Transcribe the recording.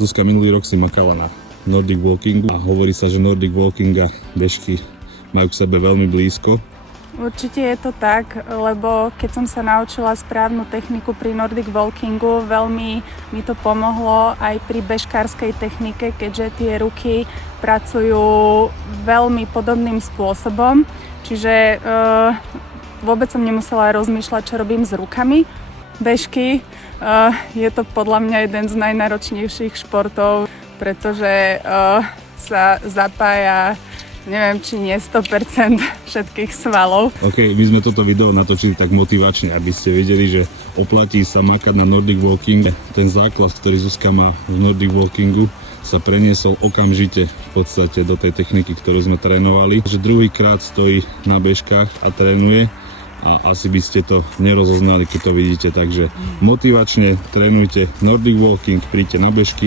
Zuzka, minulý rok si makala na Nordic Walkingu a hovorí sa, že Nordic Walking a bežky majú k sebe veľmi blízko. Určite je to tak, lebo keď som sa naučila správnu techniku pri Nordic Walkingu, veľmi mi to pomohlo aj pri bežkárskej technike, keďže tie ruky pracujú veľmi podobným spôsobom. Čiže vôbec som nemusela rozmýšľať, čo robím s rukami. Bežky je to podľa mňa jeden z najnáročnejších športov, pretože sa zapája, neviem, či nie 100% všetkých svalov. OK, my sme toto video natočili tak motivačne, aby ste vedeli, že oplatí sa makať na Nordic Walking. Ten základ, ktorý Zuzka má v Nordic Walkingu, sa preniesol okamžite v podstate do tej techniky, ktorú sme trénovali. Že druhýkrát stojí na bežkách a trénuje a asi by ste to nerozoznali, keď to vidíte. Takže motivačne trénujte Nordic Walking, príďte na bežky.